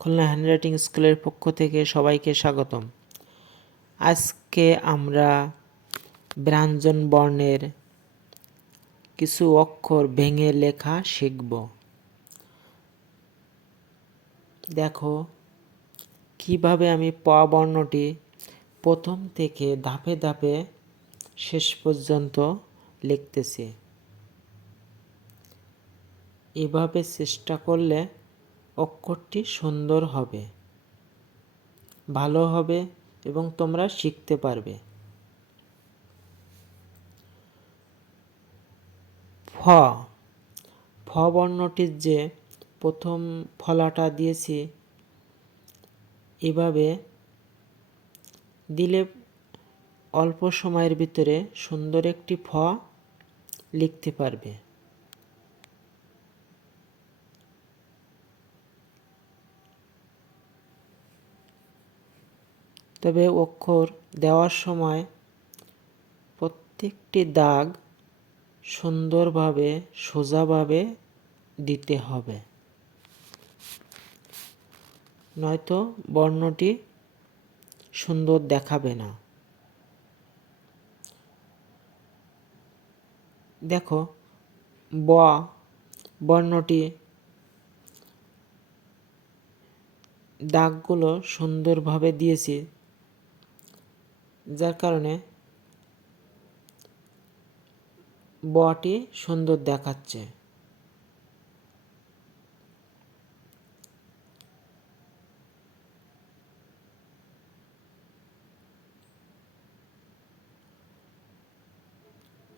Khulna handwriting স্কুলের পক্ষ থেকে সবাইকে স্বাগতম। আজকে আমরা ব্যঞ্জন বর্ণের কিছু অক্ষর ভেঙে লেখা শিখব। দেখো, কীভাবে আমি প বর্ণটি প্রথম থেকে ধাপে ধাপে শেষ পর্যন্ত লিখতেছি। এভাবে চেষ্টা করলে অক্ষরটি সুন্দর হবে, ভালো হবে এবং তোমরা শিখতে পারবে। ফ ফ বর্ণটির যে প্রথম ফলাটা দিয়েছি, এভাবে দিলে অল্প সময়ের ভিতরে সুন্দর একটি ফ লিখতে পারবে। তবে অক্ষর দেওয়ার সময় প্রত্যেকটি দাগ সুন্দরভাবে, সোজাভাবে দিতে হবে। নয়তো বর্ণটি সুন্দর দেখাবে না। দেখো, ব বর্ণটি দাগগুলো সুন্দরভাবে দিয়েছি। যার কারণে বটি সুন্দর দেখাচ্ছে।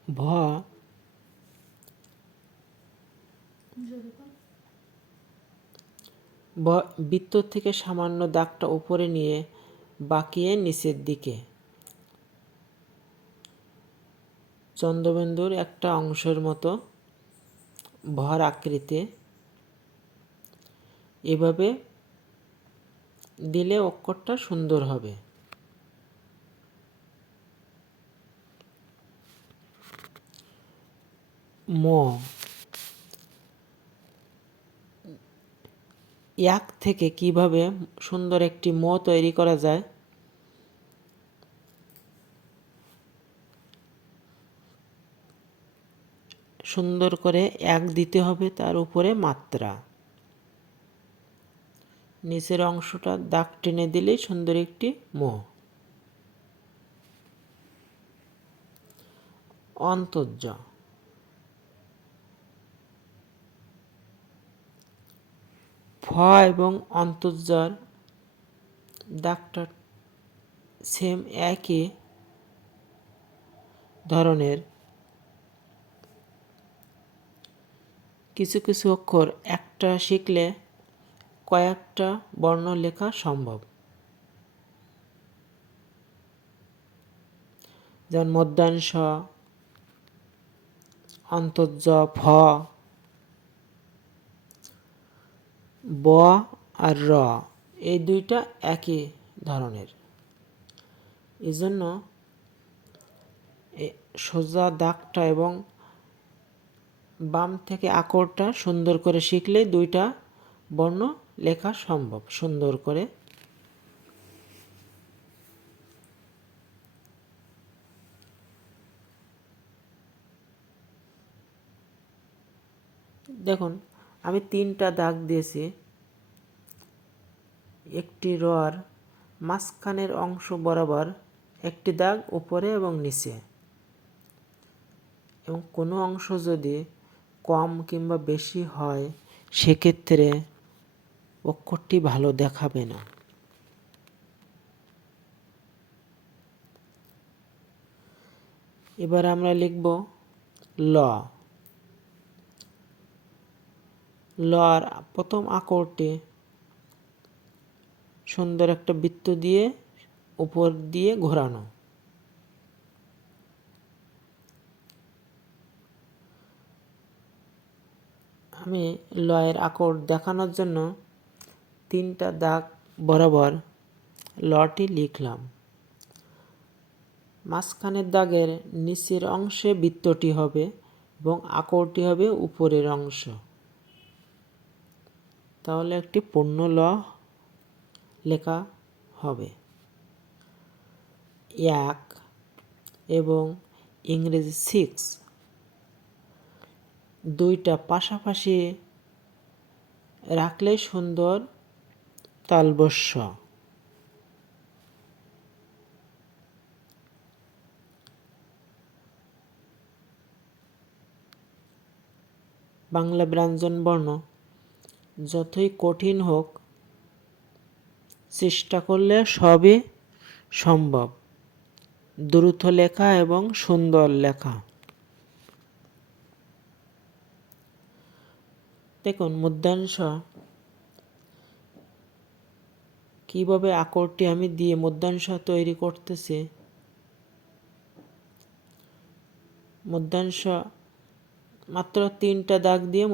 ভ বৃত্ত থেকে সামান্য দাগটা উপরে নিয়ে বাঁকিয়ে নিচের দিকে। চন্দ্রবিন্দুর একটা অংশের মতো ভর আকৃতি। এভাবে দিলে অক্ষরটা সুন্দর হবে। ম। এক থেকে কীভাবে সুন্দর একটি ম তৈরি করা যায় সুন্দর করে এক দিতে হবে তার উপরে মাত্রা। নিচের অংশটা দাগ টেনে দিলেই সুন্দর একটি মোহ। অন্তর্য। ফ এবং অন্তর্জার দাগটা সেম একই ধরনের। কিছু কিছু অক্ষর একটা শিখলে কয়েকটা বর্ণ লেখা সম্ভব। যেমন মধ্যাংশ অন্তর্জ ফ, ব আর র, এই দুইটা একই ধরনের। এই জন্য সোজা দাগটা এবং বাম থেকে আকরটা সুন্দর করে শিখলে দুইটা বর্ণ লেখা সম্ভব, সুন্দর করে। দেখুন, আমি তিনটা দাগ দিয়েছি। একটি রর মাঝখানের অংশ বরাবর, একটি দাগ উপরে এবং নিচে। এবং কোনো অংশ যদি কম কিংবা বেশি হয়, সেক্ষেত্রে অক্ষরটি ভালো দেখাবে না। এবার আমরা লিখব ল। লর প্রথম আকরটি সুন্দর একটা বৃত্ত দিয়ে উপর দিয়ে ঘোরানো। আমি লয়ের আকর দেখানোর জন্য তিনটা দাগ বরাবর লটি লিখলাম। মাঝখানের দাগের নিচের অংশে বৃত্তটি হবে এবং আকরটি হবে উপরের অংশ। তাহলে একটি পূর্ণ ল লেখা হবে। এক এবং ইংরেজি সিক্স দুইটা পাশাপাশি রাখলে সুন্দর তালবস্য। বাংলা ব্যঞ্জন বর্ণ, যতই কঠিন হোক, চেষ্টা করলে সবই সম্ভব। দ্রুত লেখা এবং সুন্দর লেখা। দেখুন মুদ্রাংশ কীভাবে আকরটি আমি দিয়ে মুদ্রাংশ তৈরি করতেছি? মুদ্রাংশ মাত্র তিনটা দাগ দিয়ে